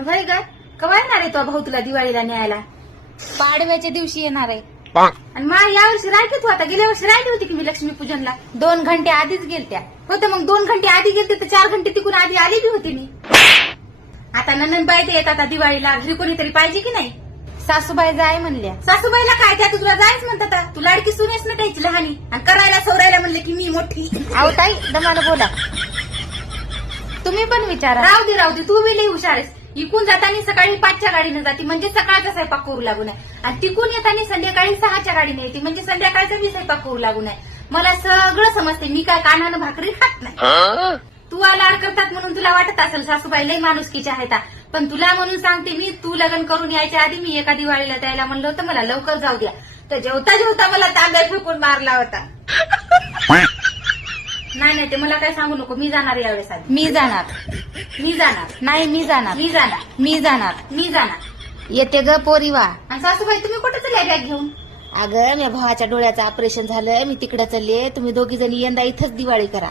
पण होय ग, कवा येणार आहे तो भाऊ तुला दिवाळीला न्यायला? पाडव्याच्या दिवशी येणार आहे. आणि मा यावर्षी राहिली तू, आता गेल्या वर्षी राहिली होती की मी लक्ष्मीपूजनला. 2 घंटे आधीच गेलत्या. होतं मग 2 घंटे आधी गेलते तर 4 घंटे तिकून आधी आलेली होती मी. आता नंदनबाई ते येतात आता दिवाळीला, घरी कोणीतरी पाहिजे की नाही? सासूबाई जाय म्हणल्या. सासूबाईला काय, त्या तुला जायच म्हणतात. तू लाडकी सुनेस ना त्याची लहानी, आणि करायला सवरायला म्हणले की मी मोठी. अहो ताई दमाला बोला, तुम्ही पण विचारा. राहू दे तू बी लई हुशार आहेस. इकून जाताना सकाळी 5च्या गाडीने जाते म्हणजे सकाळचा स्वयंपाक करू लागू नये, आणि तिकून येताना संध्याकाळी 6च्या गाडीने येते म्हणजे संध्याकाळचा बी स्वयंपाक करू लागू नये. मला सगळं समजते, मी काय कानानं भाकरी खात नाही. तू लाड करतात म्हणून तुला वाटत असेल सासूबाई लई माणुसकीच्या आहेत, पण तुला म्हणून सांगते मी, तू लग्न करून यायच्या आधी मी एका दिवाळीला द्यायला म्हणलं होतं मला लवकर जाऊ द्या, तर जेवता जेवता मला तांदळ फेकून मारला होता. नाही ते मला काय सांगू नको, मी जाणार यावेळेस आधी. मी जाणार. नाही मी जाणार. मी जाणार. येते ग पोरीवा. आणि सासूबाई तुम्ही कुठे चालल्या बॅग घेऊन? अगं माझ्या भावाच्या डोळ्याचं ऑपरेशन झालं, मी तिकडे चालले. तुम्ही दोघी जणी यंदा इथंच दिवाळी करा.